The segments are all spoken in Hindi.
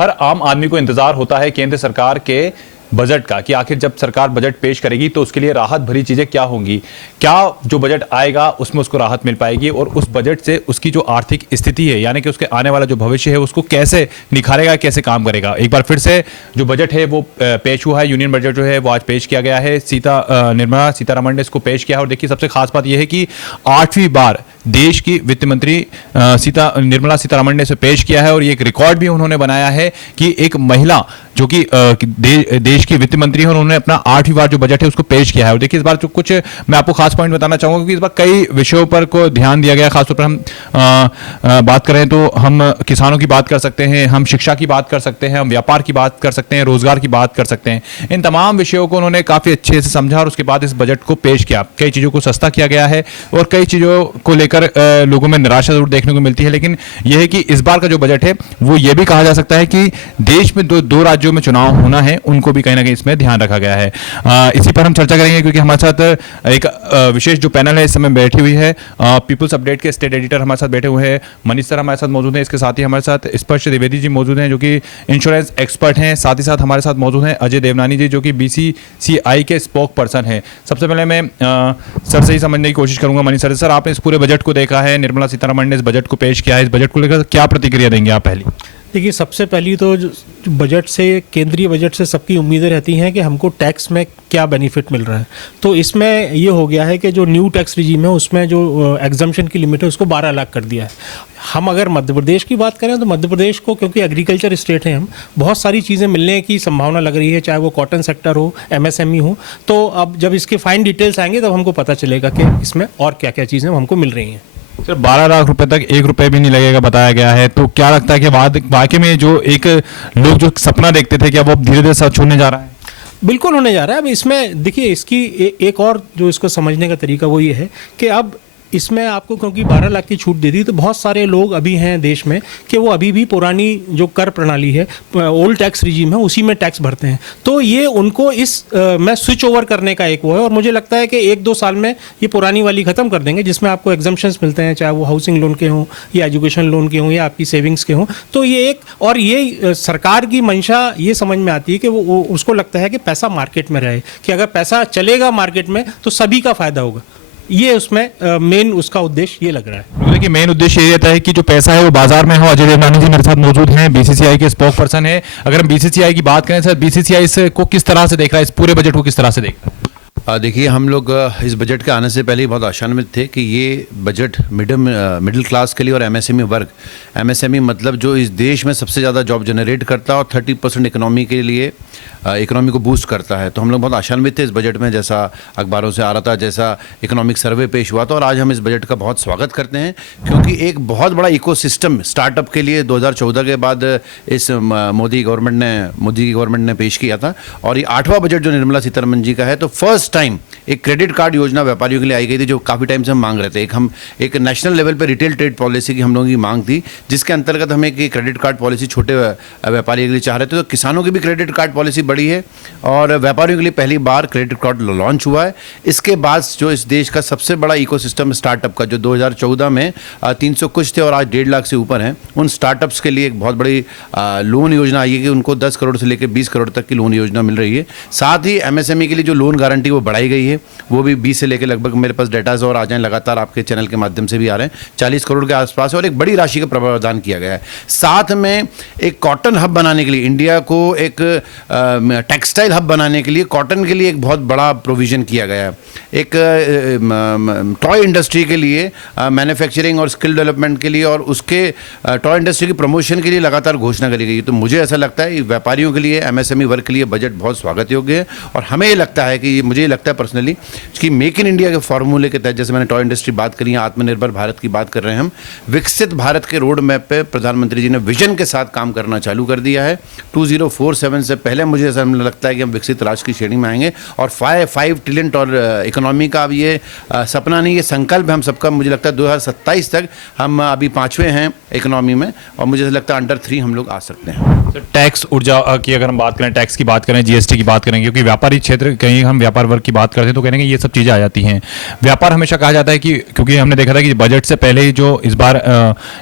हर आम आदमी को इंतजार होता है केंद्र सरकार के बजट का कि आखिर जब सरकार बजट पेश करेगी तो उसके लिए राहत भरी चीजें क्या होंगी, क्या जो बजट आएगा उसमें उसको राहत मिल पाएगी और उस बजट से उसकी जो आर्थिक स्थिति है यानी कि उसके आने वाला जो भविष्य है उसको कैसे निखारेगा, कैसे काम करेगा। एक बार फिर से जो बजट है वो पेश हुआ है, यूनियन बजट जो है वो आज पेश किया गया है। निर्मला सीतारमण ने इसको पेश किया है और देखिए सबसे खास बात यह है कि 8वीं बार देश की वित्त मंत्री निर्मला सीतारमण ने इसे पेश किया है और ये एक रिकॉर्ड भी उन्होंने बनाया है कि एक महिला जो कि देश की वित्त मंत्री है उन्होंने अपना 8वीं बार जो बजट है उसको पेश किया है। और देखिए इस बार जो कुछ मैं आपको खास पॉइंट बताना चाहूंगा कि इस बार कई विषयों पर को ध्यान दिया गया। खासतौर पर हम बात करें तो हम किसानों की बात कर सकते हैं, हम शिक्षा की बात कर सकते हैं, हम व्यापार की बात कर सकते हैं, रोजगार की बात कर सकते हैं। इन तमाम विषयों को उन्होंने काफी अच्छे से समझा और उसके बाद इस बजट को पेश किया। कई चीजों को सस्ता किया गया है और कई चीजों को लेकर लोगों में निराशा जरूर देखने को मिलती है, लेकिन यह है कि इस बार का जो बजट है वो ये भी कहा जा सकता है कि देश में दो राज्यों में चुनाव होना है, उनको भी कहीं ना कहीं इसमें ध्यान रखा गया है। इसी पर हम चर्चा करेंगे क्योंकि हमारे साथ एक विशेष जो पैनल है इस समय बैठी हुई है। पीपल्स अपडेट के स्टेट एडिटर हमारे साथ बैठे हुए हैं, मनीष सर हमारे साथ मौजूद हैं। इसके साथ ही हमारे साथ स्पर्श द्विवेदी जी मौजूद हैं जो कि इंश्योरेंस एक्सपर्ट हैं। साथ ही साथ हमारे साथ मौजूद हैं अजय देवनानी जी जो कि BCCI के स्पोक पर्सन हैं। सबसे पहले मैं सर से ही समझने की कोशिश करूंगा। मनीष सर, आपने इस पूरे बजट को देखा है, निर्मला सीतारमण ने इस बजट को पेश किया है, इस बजट को लेकर क्या प्रतिक्रिया देंगे आप? पहली देखिए, सबसे पहली तो बजट से, केंद्रीय बजट से सबकी उम्मीदें रहती हैं कि हमको टैक्स में क्या बेनिफिट मिल रहा है। तो इसमें ये हो गया है कि जो न्यू टैक्स रिजीम है उसमें जो एग्जम्पशन की लिमिट है उसको 12 लाख कर दिया है। हम अगर मध्य प्रदेश की बात करें तो मध्य प्रदेश को, क्योंकि एग्रीकल्चर स्टेट है, हम बहुत सारी चीज़ें मिलने की संभावना लग रही है, चाहे वो कॉटन सेक्टर हो, MSME हो। तो अब जब इसके फाइन डिटेल्स आएंगे तब हमको पता चलेगा कि इसमें और क्या क्या चीज़ें हमको मिल रही हैं। सर 12 लाख रुपए तक 1 रुपए भी नहीं लगेगा बताया गया है, तो क्या लगता है कि वाकई में जो एक लोग जो सपना देखते थे क्या वो अब धीरे धीरे सच होने जा रहा है? बिल्कुल होने जा रहा है। अब इसमें देखिए, इसकी एक और जो इसको समझने का तरीका वो ये है कि अब इसमें आपको, क्योंकि 12 लाख की छूट दे दी, तो बहुत सारे लोग अभी हैं देश में कि वो अभी भी पुरानी जो कर प्रणाली है, ओल्ड टैक्स रिजीम है, उसी में टैक्स भरते हैं। तो ये उनको इस में स्विच ओवर करने का एक वो है और मुझे लगता है कि 1-2 साल में ये पुरानी वाली ख़त्म कर देंगे जिसमें आपको एग्जम्पशंस मिलते हैं, चाहे वो हाउसिंग लोन के हों या एजुकेशन लोन के हों या आपकी सेविंग्स के हों। तो ये एक, और ये सरकार की मंशा ये समझ में आती है कि वो उसको लगता है कि पैसा मार्केट में रहे, कि अगर पैसा चलेगा मार्केट में तो सभी का फायदा होगा। ये उसमें मेन उसका उद्देश्य ये लग रहा है। देखिए मेन उद्देश्य ये रहता है कि जो पैसा है वो बाजार में हो। अजय देवनानी जी मेरे साथ मौजूद हैं, BCCI के स्पोक पर्सन है। अगर हम BCCI की बात करें सर, BCCI को किस तरह से देख रहा है, इस पूरे बजट को किस तरह से देख रहा है? देखिए, हम लोग इस बजट के आने से पहले ही बहुत आशान्वित थे कि ये बजट मिडिल क्लास के लिए और MSME वर्ग, MSME मतलब जो इस देश में सबसे ज़्यादा जॉब जनरेट करता है और 30% इकोनॉमी के लिए, इकोनॉमी को बूस्ट करता है। तो हम लोग बहुत आशान्वित थे इस बजट में, जैसा अखबारों से आ रहा था, जैसा इकोनॉमिक सर्वे पेश हुआ था। और आज हम इस बजट का बहुत स्वागत करते हैं क्योंकि एक बहुत बड़ा इकोसिस्टम स्टार्टअप के लिए 2014 के बाद इस मोदी की गवर्नमेंट ने पेश किया था। और ये 8वां बजट जो निर्मला सीतारमण जी का है, तो फर्स्ट टाइम एक क्रेडिट कार्ड योजना व्यापारियों के लिए आई गई थी जो काफ़ी टाइम से हम मांग रहे थे। एक नेशनल लेवल पे रिटेल ट्रेड पॉलिसी की हम लोगों की मांग थी, जिसके अंतर्गत हम एक क्रेडिट कार्ड पॉलिसी छोटे व्यापारियों के लिए चाह रहे थे। तो किसानों की भी क्रेडिट कार्ड पॉलिसी बड़ी है और व्यापारियों के लिए पहली बार क्रेडिट कार्ड लॉन्च हुआ है। इसके बाद जो इस देश का सबसे बड़ा इकोसिस्टम स्टार्टअप का, जो 2014 में 300 कुछ थे और आज 1.5 लाख से ऊपर हैं, उन स्टार्टअप्स के लिए एक बहुत बड़ी लोन योजना आई है कि उनको 10 करोड़ से लेकर 20 करोड़ तक की लोन योजना मिल रही है। साथ ही MSME के लिए जो लोन गारंटी वो बढ़ाई गई है, वो भी 20 से लेकर लगभग, मेरे पास डेटाज और आ जाएं, लगातार आपके चैनल के माध्यम से भी आ रहे हैं, 40 करोड़ के आसपास है और एक बड़ी राशि का प्रावधान किया गया है। साथ में एक कॉटन हब बनाने के लिए, इंडिया को एक टेक्सटाइल हब बनाने के लिए, कॉटन के लिए एक बहुत बड़ा प्रोविज़न किया गया है। एक टॉय इंडस्ट्री के लिए, मैन्युफैक्चरिंग और स्किल डेवलपमेंट के लिए और उसके टॉय इंडस्ट्री की प्रमोशन के लिए लगातार घोषणा करी गई। तो मुझे ऐसा लगता है व्यापारियों के लिए, MSME वर्ग के लिए बजट बहुत स्वागत योग्य है। और हमें ये लगता है कि, मुझे ये लगता है पर्सनली, कि मेक इन इंडिया के फॉर्मूले के तहत, जैसे मैंने टॉय इंडस्ट्री बात करी है, आत्मनिर्भर भारत की बात कर रहे हैं हम, विकसित भारत के रोड मैप पे प्रधानमंत्री जी ने विजन के साथ काम करना चालू कर दिया है। 2047 से पहले मुझे ऐसा लगता है कि हम विकसित राष्ट्र की श्रेणी में आएंगे और 5 ट्रिलियन डॉलर इकोनॉमी का अब ये सपना नहीं, ये संकल्प है हम सबका। मुझे लगता है 2027 तक हम अभी 5वें हैं इकोनॉमी में और मुझे लगता है अंडर 3 हम लोग आ सकते हैं। टैक्स ऊर्जा की अगर हम बात करें, टैक्स की बात करें, GST की बात करें, क्योंकि व्यापारी क्षेत्र, कहीं हम व्यापार वर्ग वर्ग की बात करते हैं तो कहने ये सब चीज़ें आ जाती हैं। व्यापार हमेशा कहा जाता है कि क्योंकि हमने देखा था कि बजट से पहले ही जो इस बार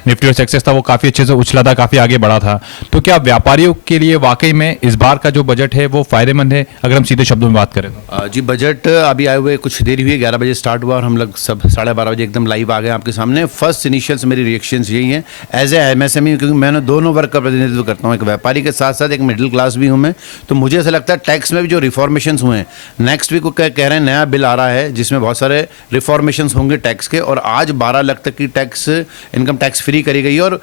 निफ्टी और सेंसेक्स था वो काफ़ी अच्छे से उछला था, काफ़ी आगे बढ़ा था। तो क्या व्यापारियों के लिए वाकई में इस बार का जो बजट है वो फायदेमंद है, अगर हम सीधे शब्दों में बात करें तो? जी, बजट अभी आए हुए कुछ देरी हुई है, 11 बजे स्टार्ट हुआ और हम लोग सब 12:30 बजे एकदम लाइव आ गए आपके सामने। फर्स्ट इनिशियल्स मेरी रिएक्शंस यही हैं एज ए एमएसएमई, क्योंकि मैंने दोनों वर्ग का प्रतिनिधित्व करता हूँ, एक व्यापारी के साथ साथ एक मिडिल क्लास भी हूँ मैं। तो मुझे ऐसा लगता है टैक्स में भी जो रिफॉर्मेशंस हुए हैं, नेक्स्ट वीक को कह रहे हैं नया बिल आ रहा है जिसमें बहुत सारे रिफॉर्मेशंस होंगे टैक्स के, और आज 12 लाख तक की टैक्स इनकम टैक्स फ्री करी गई और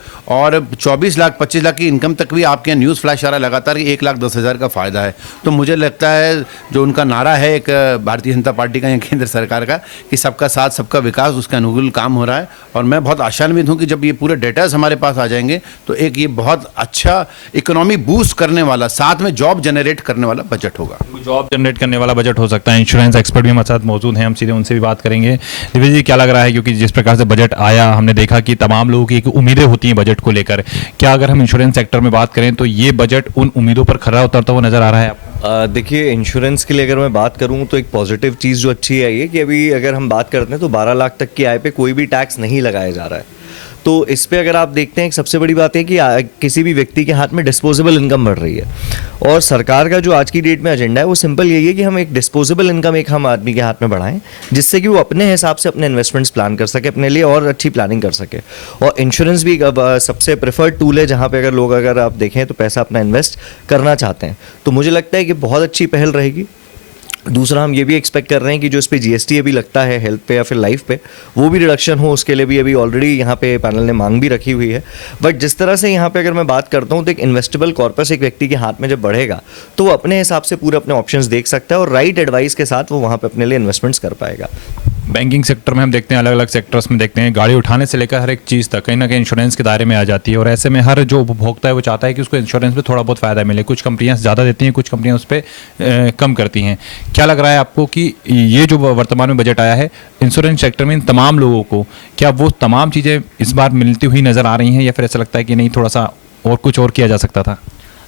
24 लाख 25 लाख की इनकम तक भी आपके यहाँ न्यूज़ फ्लैश आ रहा है लगातार कि 1,10,000 का फ़ायदा है। तो मुझे लगता है जो उनका नारा है एक भारतीय जनता पार्टी का या केंद्र सरकार का कि सबका साथ सबका विकास, उसके अनुकूल काम हो रहा है। और मैं बहुत आशान्वित हूँ कि जब ये पूरे डेटास हमारे पास आ जाएंगे तो एक ये बहुत अच्छा इकोनॉमी बूस्ट करने वाला, साथ में जॉब जनरेट करने वाला बजट होगा। जॉब जनरेट करने वाला बजट हो सकता है। इंश्योरेंस एक्सपर्ट भी हमारे साथ मौजूद हैं, हम सीधे उनसे भी बात करेंगे। दिव्य जी, क्या लग रहा है, क्योंकि जिस प्रकार से बजट आया हमने देखा कि तमाम लोगों की एक उम्मीदें होती हैं बजट को लेकर, क्या अगर हम इंश्योरेंस सेक्टर में बात करें तो ये बजट उन उम्मीदों पर खरा उतरता हुआ नजर आ रहा है आपको? देखिए, इंश्योरेंस के लिए अगर मैं बात करूं तो एक पॉजिटिव चीज़ जो अच्छी है ये कि अभी अगर हम बात करते हैं तो 12 लाख तक की आय पे कोई भी टैक्स नहीं लगाया जा रहा है। तो इस पे अगर आप देखते हैं, एक सबसे बड़ी बात है कि किसी भी व्यक्ति के हाथ में डिस्पोजेबल इनकम बढ़ रही है, और सरकार का जो आज की डेट में एजेंडा है वो सिंपल यही है कि हम एक डिस्पोजेबल इनकम एक हम आदमी के हाथ में बढ़ाएं, जिससे कि वो अपने हिसाब से अपने इन्वेस्टमेंट्स प्लान कर सके, अपने लिए और अच्छी प्लानिंग कर सके। और इंश्योरेंस भी अब सबसे प्रेफर्ड टूल है जहाँ पे अगर आप देखें तो पैसा अपना इन्वेस्ट करना चाहते हैं, तो मुझे लगता है कि बहुत अच्छी पहल रहेगी। दूसरा, हम ये भी एक्सपेक्ट कर रहे हैं कि जो इस पे जीएसटी अभी लगता है हेल्थ पे या फिर लाइफ पे, वो भी रिडक्शन हो, उसके लिए भी अभी ऑलरेडी यहाँ पे पैनल ने मांग भी रखी हुई है। बट जिस तरह से यहाँ पे अगर मैं बात करता हूँ तो एक इन्वेस्टेबल कॉर्पस एक व्यक्ति के हाथ में जब बढ़ेगा तो वो अपने हिसाब से पूरे अपने ऑप्शंस देख सकता है और राइट एडवाइस के साथ वो वहाँ पे अपने लिए इन्वेस्टमेंट्स कर पाएगा। बैंकिंग सेक्टर में हम देखते हैं, अलग अलग सेक्टर्स में देखते हैं, गाड़ी उठाने से लेकर हर एक चीज़ तक कहीं ना कहीं इंश्योरेंस के दायरे में आ जाती है, और ऐसे में हर जो उपभोक्ता है वो चाहता है कि उसको इंश्योरेंस में थोड़ा बहुत फ़ायदा मिले। कुछ कंपनियां ज़्यादा देती हैं, कुछ कंपनियां उस पर कम करती हैं। क्या लग रहा है आपको कि ये जो वर्तमान में बजट आया है इंश्योरेंस सेक्टर में इन तमाम लोगों को, क्या वो तमाम चीज़ें इस बार मिलती हुई नज़र आ रही हैं, या फिर ऐसा लगता है कि नहीं, थोड़ा सा और कुछ और किया जा सकता था?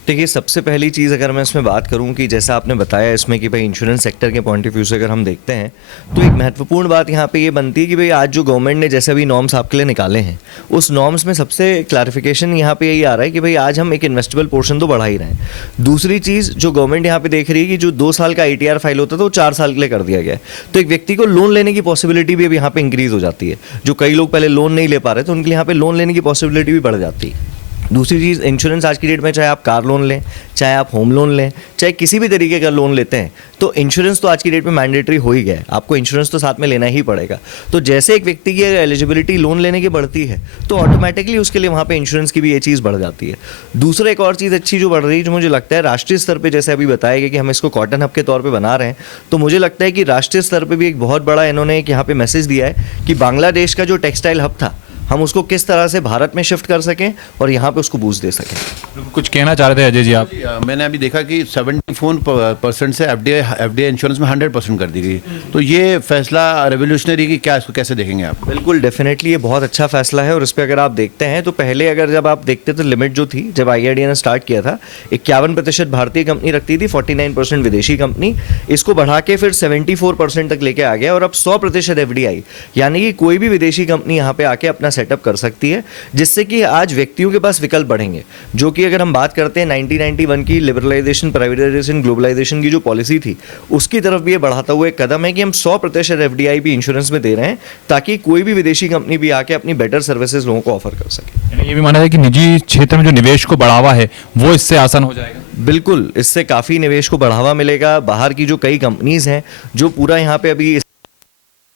देखिए, सबसे पहली चीज़ अगर मैं इसमें बात करूं कि जैसा आपने बताया इसमें कि भाई इंश्योरेंस सेक्टर के पॉइंट ऑफ व्यू से अगर हम देखते हैं तो एक महत्वपूर्ण बात यहाँ पे ये बनती है कि भाई आज जो गवर्नमेंट ने जैसे भी नॉर्म्स आपके लिए निकाले हैं, उस नॉर्म्स में सबसे क्लैरिफिकेशन यहाँ पे यही आ रहा है कि भाई आज हम एक इन्वेस्टेबल पोर्शन तो बढ़ा ही रहे हैं। दूसरी चीज़ जो गवर्नमेंट यहाँ पे देख रही है कि जो 2 साल का ITR फाइल होता था वो 4 साल के लिए कर दिया गया है, तो एक व्यक्ति को लोन लेने की पॉसिबिलिटी भी अब यहाँ पे इंक्रीज़ हो जाती है। जो कई लोग पहले लोन नहीं ले पा रहे थे उनके लिए यहाँ पे लोन लेने की पॉसिबिलिटी भी बढ़ जाती है। दूसरी चीज़, इंश्योरेंस आज की डेट में चाहे आप कार लोन लें, चाहे आप होम लोन लें, चाहे किसी भी तरीके का लोन लेते हैं, तो इंश्योरेंस तो आज की डेट में मैंडेटरी हो ही गया है, आपको इंश्योरेंस तो साथ में लेना ही पड़ेगा। तो जैसे एक व्यक्ति की एलिजिबिलिटी लोन लेने की बढ़ती है तो ऑटोमेटिकली उसके लिए वहाँ पे इंश्योरेंस की भी ये चीज़ बढ़ जाती है। दूसरा, एक और चीज़ अच्छी जो बढ़ रही है, जो मुझे लगता है राष्ट्रीय स्तर पर, जैसे अभी बताया गया कि हम इसको कॉटन हब के तौर पर बना रहे हैं, तो मुझे लगता है कि राष्ट्रीय स्तर पर भी एक बहुत बड़ा इन्होंने एक यहाँ पर मैसेज दिया है कि बांग्लादेश का जो टेक्सटाइल हब था, हम उसको किस तरह से भारत में शिफ्ट कर सकें और यहाँ पे उसको बूस्ट दे सकें। कुछ कहना चाह रहे थे अजय जी आप? मैंने अभी देखा कि 74% से एफडीआई इंश्योरेंस में 100% कर दी गई, तो ये फैसला रेवोल्यूशनरी की, क्या इसको कैसे देखेंगे आप? बिल्कुल, डेफिनेटली ये बहुत अच्छा फैसला है। और इस पर अगर आप देखते हैं तो पहले अगर जब आप देखते तो लिमिट जो थी, जब IRDAI ने स्टार्ट किया था, 51% भारतीय कंपनी रखती थी, 49% विदेशी कंपनी, इसको बढ़ा के फिर 74% तक लेके आ गया और अब 100% FDI, यानी कि कोई भी विदेशी कंपनी यहाँ पे आके अपना सेटअप कर सकती है, जिससे कि आज व्यक्तियों के पास विकल्प बढ़ेंगे। जो कि अगर हम बात करते हैं 1991 की लिबरलाइजेशन, प्राइवेटाइजेशन, ग्लोबलाइजेशन की जो पॉलिसी थी, उसकी तरफ भी ये बढ़ाता हुआ एक कदम है कि हम 100% FDI भी इंश्योरेंस में दे रहे हैं, ताकि कोई भी विदेशी कंपनी भी आके अपनी बेटर सर्विसेज लोगों को ऑफर कर सके। ये भी माना है कि निजी क्षेत्र में जो निवेश को बढ़ावा है वो इससे आसान हो जाएगा। बिल्कुल, इससे काफ़ी निवेश को बढ़ावा मिलेगा। बाहर की जो कई कंपनीज हैं जो पूरा यहाँ पे अभी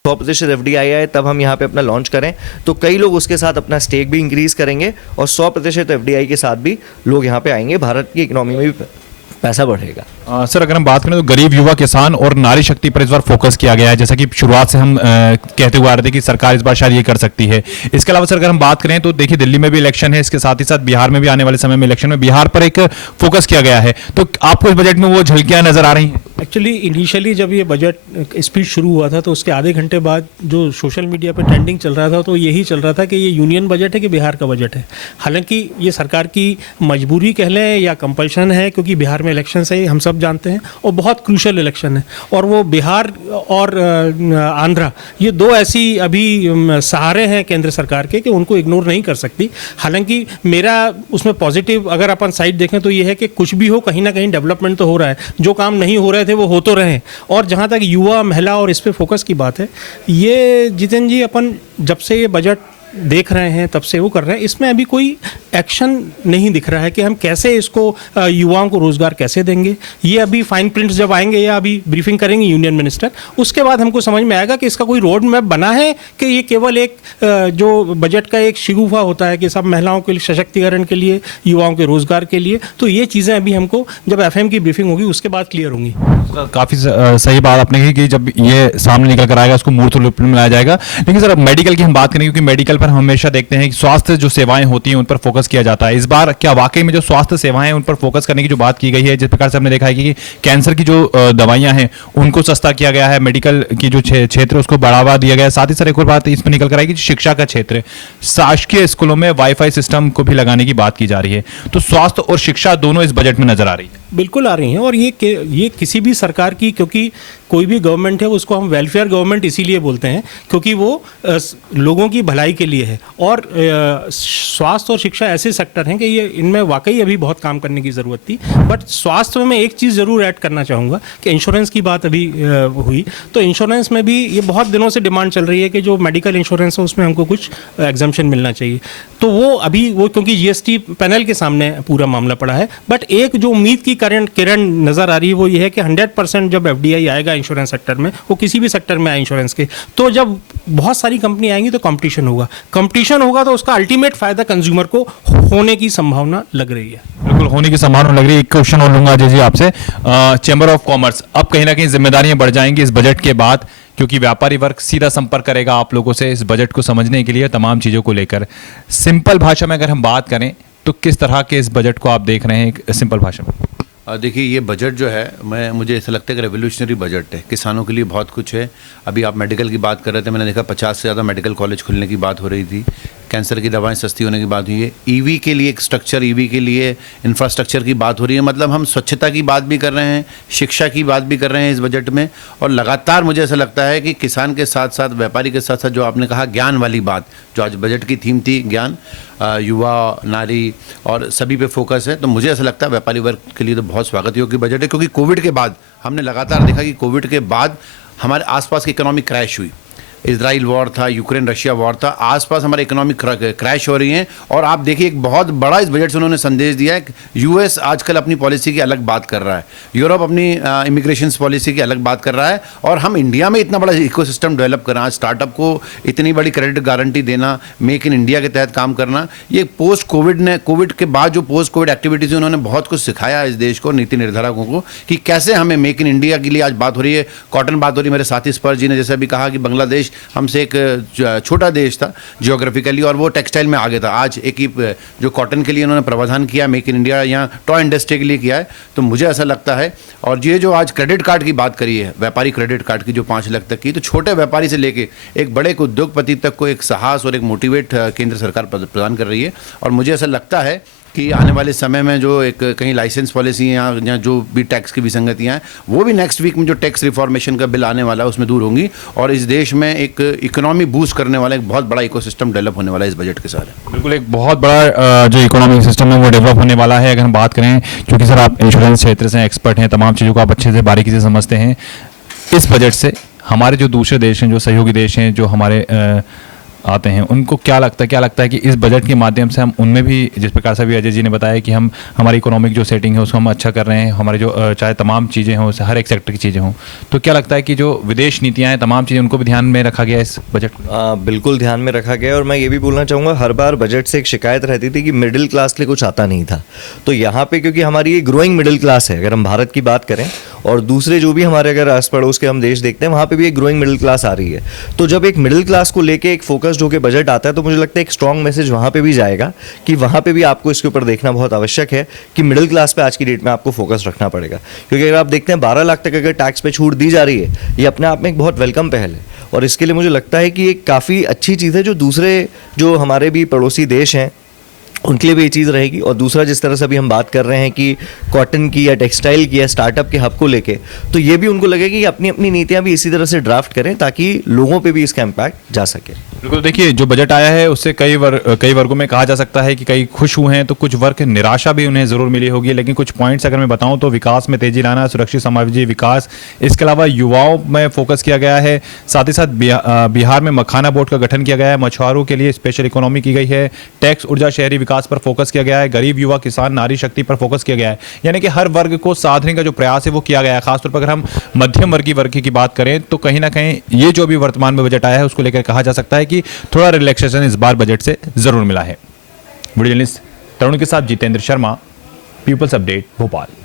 100% FDI आए, तब हम यहाँ पे अपना लॉन्च करें तो कई लोग उसके साथ अपना स्टेक भी इंक्रीज करेंगे और 100% FDI के साथ भी लोग यहाँ पे आएंगे, भारत की इकोनॉमी में भी पैसा बढ़ेगा। सर, अगर हम बात करें तो गरीब, युवा, किसान और नारी शक्ति पर इस बार फोकस किया गया है, जैसा कि शुरुआत से हम कहते हुए आ रहे थे कि सरकार इस बार शायद ये कर सकती है। इसके अलावा सर अगर हम बात करें तो देखिए दिल्ली में भी इलेक्शन है, इसके साथ ही साथ बिहार में भी आने वाले समय में इलेक्शन में बिहार पर एक फोकस किया गया है, तो आपको इस बजट में वो झलकियां नजर आ रही हैं? एक्चुअली इनिशियली जब ये बजट स्पीच शुरू हुआ था तो उसके आधे घंटे बाद जो सोशल मीडिया पे ट्रेंडिंग चल रहा था तो यही चल रहा था कि ये यूनियन बजट है कि बिहार का बजट है। हालांकि ये सरकार की मजबूरी कह लें या कंपल्शन है, क्योंकि बिहार में इलेक्शन है, हम सब जानते हैं, और बहुत क्रूशल इलेक्शन है, और वो बिहार और आंध्रा ये दो ऐसी अभी सहारे हैं केंद्र सरकार के कि उनको इग्नोर नहीं कर सकती। हालांकि मेरा उसमें पॉजिटिव अगर अपन साइड देखें तो ये है कि कुछ भी हो, कहीं ना कहीं डेवलपमेंट तो हो रहा है, जो काम नहीं हो रहे थे वो हो तो रहे। और जहाँ तक युवा, महिला और इस पे फोकस की बात है, ये जितेंद्र जी अपन जब से ये बजट देख रहे हैं तब से वो कर रहे हैं, इसमें अभी कोई एक्शन नहीं दिख रहा है कि हम कैसे इसको युवाओं को रोजगार कैसे देंगे। ये अभी फाइन प्रिंट्स जब आएंगे या अभी ब्रीफिंग करेंगे यूनियन मिनिस्टर, उसके बाद हमको समझ में आएगा कि इसका कोई रोड मैप बना है कि ये केवल एक जो बजट का एक शिगुफा होता है कि सब महिलाओं के सशक्तिकरण के लिए, युवाओं के रोजगार के लिए। तो ये चीज़ें अभी हमको जब FM की ब्रीफिंग होगी उसके बाद क्लियर होंगी। काफी सही बात आपने कही कि जब ये सामने निकल कर आएगा उसको मूर्त रूप में लाया जाएगा। लेकिन सर अब मेडिकल की हम बात करें, क्योंकि मेडिकल पर हम हमेशा देखते हैं कि स्वास्थ्य जो सेवाएं होती हैं उन पर फोकस किया जाता है। इस बार क्या वाकई में जो स्वास्थ्य सेवाएं हैं उन पर फोकस करने की जो बात की गई है, जिस प्रकार से हमने देखा है कि कैंसर की जो दवाइयां हैं उनको सस्ता किया गया है, मेडिकल की जो क्षेत्र उसको बढ़ावा दिया गया है। साथ ही सर एक और बात इसमें निकल कर आएगी, शिक्षा का क्षेत्र, शासकीय स्कूलों में वाईफाई सिस्टम को भी लगाने की बात की जा रही है। तो स्वास्थ्य और शिक्षा दोनों इस बजट में नजर आ रही है। बिल्कुल आ रही हैं, और ये किसी भी सरकार की, क्योंकि कोई भी गवर्नमेंट है उसको हम वेलफेयर गवर्नमेंट इसीलिए बोलते हैं क्योंकि वो लोगों की भलाई के लिए है। और स्वास्थ्य और शिक्षा ऐसे सेक्टर हैं कि ये इनमें वाकई अभी बहुत काम करने की ज़रूरत थी। बट स्वास्थ्य में मैं एक चीज़ ज़रूर ऐड करना चाहूँगा कि इंश्योरेंस की बात अभी हुई, तो इंश्योरेंस में भी ये बहुत दिनों से डिमांड चल रही है कि जो मेडिकल इंश्योरेंस है उसमें हमको कुछ एग्जम्पशन मिलना चाहिए। तो वो अभी क्योंकि GST पैनल के सामने पूरा मामला पड़ा है। बट एक जो उम्मीद की किरण नज़र आ रही है वो ये है कि 100% जब FDI आएगा इंश्योरेंस सेक्टर में, वो किसी भी सेक्टर में आए इंश्योरेंस के, तो जब बहुत सारी कंपनी आएंगी तो कंपटीशन होगा, तो उसका अल्टीमेट फायदा कंज्यूमर को होने की संभावना लग रही है। बिल्कुल होने की संभावना लग रही है। एक क्वेश्चन और लूंगा अजय जी आपसे, चैम्बर ऑफ कॉमर्स अब कहीं ना कहीं जिम्मेदारियां बढ़ जाएंगी इस बजट के बाद, क्योंकि व्यापारी वर्ग सीधा संपर्क करेगा आप लोगों से इस बजट को समझने के लिए, तमाम चीजों को लेकर। सिंपल भाषा में अगर हम बात करें तो किस तरह के इस बजट को आप देख रहे हैं सिंपल भाषा में? देखिए ये बजट जो है, मुझे ऐसा लगता है कि रेवोल्यूशनरी बजट है। किसानों के लिए बहुत कुछ है। अभी आप मेडिकल की बात कर रहे थे, मैंने देखा 50 से ज़्यादा मेडिकल कॉलेज खुलने की बात हो रही थी। कैंसर की दवाएं सस्ती होने की बात हुई है। EV के लिए एक स्ट्रक्चर, EV के लिए इंफ्रास्ट्रक्चर की बात हो रही है। मतलब हम स्वच्छता की बात भी कर रहे हैं, शिक्षा की बात भी कर रहे हैं इस बजट में। और लगातार मुझे ऐसा लगता है कि किसान के साथ साथ, व्यापारी के साथ साथ, जो आपने कहा ज्ञान वाली बात, जो आज बजट की थीम थी ज्ञान, युवा, नारी और सभी पे फोकस है। तो मुझे ऐसा लगता है व्यापारी वर्ग के लिए तो बहुत स्वागत योग्य बजट है, क्योंकि कोविड के बाद हमने लगातार देखा कि कोविड के बाद हमारे आसपास की इकोनॉमी क्रैश हुई। इजराइल वॉर था, यूक्रेन रशिया वॉर था, आसपास हमारी इकोनॉमी क्रैश हो रही है। और आप देखिए एक बहुत बड़ा इस बजट से उन्होंने संदेश दिया है। US आजकल अपनी पॉलिसी की अलग बात कर रहा है, यूरोप अपनी इमिग्रेशन पॉलिसी की अलग बात कर रहा है, और हम इंडिया में इतना बड़ा इकोसिस्टम डेवलप कर रहे हैं। स्टार्टअप को इतनी बड़ी क्रेडिट गारंटी देना, मेक इन इंडिया के तहत काम करना, ये पोस्ट कोविड के बाद जो पोस्ट कोविड एक्टिविटीज़ उन्होंने बहुत कुछ सिखाया इस देश को, नीति निर्धारकों को, कि कैसे हमें मेक इन इंडिया के लिए आज बात हो रही है, कॉटन बात हो रही है। मेरे साथी स्पर्श जी ने जैसे अभी कहा कि बांग्लादेश हमसे एक छोटा देश था जियोग्राफिकली, और वो टेक्सटाइल में आगे था। आज एक ही जो कॉटन के लिए उन्होंने प्रावधान किया, मेक इन इंडिया यहाँ टॉय इंडस्ट्री के लिए किया है। तो मुझे ऐसा लगता है, और ये जो आज क्रेडिट कार्ड की बात करी है, व्यापारी क्रेडिट कार्ड की जो 5 लाख तक की, तो छोटे व्यापारी से लेके एक बड़े उद्योगपति तक को एक साहस और एक मोटिवेट केंद्र सरकार प्रदान कर रही है। और मुझे ऐसा लगता है कि आने वाले समय में जो एक कहीं लाइसेंस पॉलिसी या जो भी टैक्स की विसंगतियां हैं, वो भी नेक्स्ट वीक में जो टैक्स रिफॉर्मेशन का बिल आने वाला है उसमें दूर होंगी, और इस देश में एक इकोनॉमी बूस्ट करने वाला एक बहुत बड़ा इकोसिस्टम डेवलप होने वाला है इस बजट के साथ। बिल्कुल एक बहुत बड़ा जो इकोनॉमिक सिस्टम है वो डेवलप होने वाला है। अगर हम बात करें, क्योंकि सर आप इंश्योरेंस क्षेत्र से एक्सपर्ट हैं, तमाम चीज़ों को आप अच्छे से बारीकी से समझते हैं, इस बजट से हमारे जो दूसरे देश हैं, जो सहयोगी देश हैं, जो हमारे आते हैं, उनको क्या लगता है कि इस बजट के माध्यम से हम उनमें भी, जिस प्रकार से भी अजय जी ने बताया कि हम हमारी इकोनॉमिक जो सेटिंग है उसको हम अच्छा कर रहे हैं, हमारे जो चाहे तमाम चीज़ें हों, हर एक सेक्टर की चीज़ें हों, तो क्या लगता है कि जो विदेश नीतियाँ हैं, तमाम चीज़ें, उनको भी ध्यान में रखा गया इस बजट को? बिल्कुल ध्यान में रखा गया। और मैं ये भी बोलना चाहूँगा, हर बार बजट से एक शिकायत रहती थी कि मिडिल क्लास के लिए कुछ आता नहीं था। तो यहाँ पे क्योंकि हमारी ये ग्रोइंग मिडिल क्लास है, अगर हम भारत की बात करें, और दूसरे जो भी हमारे अगर आस पड़ोस के हम देश देखते हैं वहाँ पे भी एक ग्रोइंग मिडिल क्लास आ रही है। तो जब एक मिडिल क्लास को लेके एक फोकस्ड होकर बजट आता है तो मुझे लगता है एक स्ट्रॉन्ग मैसेज वहाँ पे भी जाएगा कि वहाँ पे भी आपको इसके ऊपर देखना बहुत आवश्यक है कि मिडिल क्लास पे आज की डेट में आपको फोकस रखना पड़ेगा। क्योंकि अगर आप देखते हैं 12 लाख तक अगर टैक्स पे छूट दी जा रही है, ये अपने आप में एक बहुत वेलकम पहल है और इसके लिए मुझे लगता है कि एक काफ़ी अच्छी चीज़ है जो दूसरे जो हमारे भी पड़ोसी देश हैं उनके लिए भी ये चीज़ रहेगी। और दूसरा, जिस तरह से अभी हम बात कर रहे हैं कि कॉटन की या टेक्सटाइल की या स्टार्टअप के हब को लेके, तो ये भी उनको लगेगा कि अपनी अपनी नीतियाँ भी इसी तरह से ड्राफ्ट करें ताकि लोगों पे भी इसका इम्पैक्ट जा सके। बिल्कुल, देखिए जो बजट आया है उससे कई वर्गों में कहा जा सकता है कि कई खुश हुए हैं, तो कुछ वर्ग निराशा भी उन्हें जरूर मिली होगी। लेकिन कुछ पॉइंट्स अगर मैं बताऊं तो विकास में तेजी लाना, सुरक्षित समावेशी विकास, इसके अलावा युवाओं में फोकस किया गया है। साथ ही साथ बिहार में मखाना बोर्ड का गठन किया गया है, मछुआरों के लिए स्पेशल इकोनॉमी की गई है, टैक्स, ऊर्जा, शहरी विकास पर फोकस किया गया है, गरीब युवा, किसान, नारी शक्ति पर फोकस किया गया है। यानी कि हर वर्ग को साधने का जो प्रयास है वो किया गया है। खासतौर पर अगर हम मध्यम वर्ग की बात करें तो कहीं ना कहीं ये जो भी वर्तमान में बजट आया है उसको लेकर कहा जा सकता है कि थोड़ा रिलैक्सेशन इस बार बजट से जरूर मिला है। वीडियो जर्नलिस्ट तरुण के साथ जितेंद्र शर्मा, पीपल्स अपडेट, भोपाल।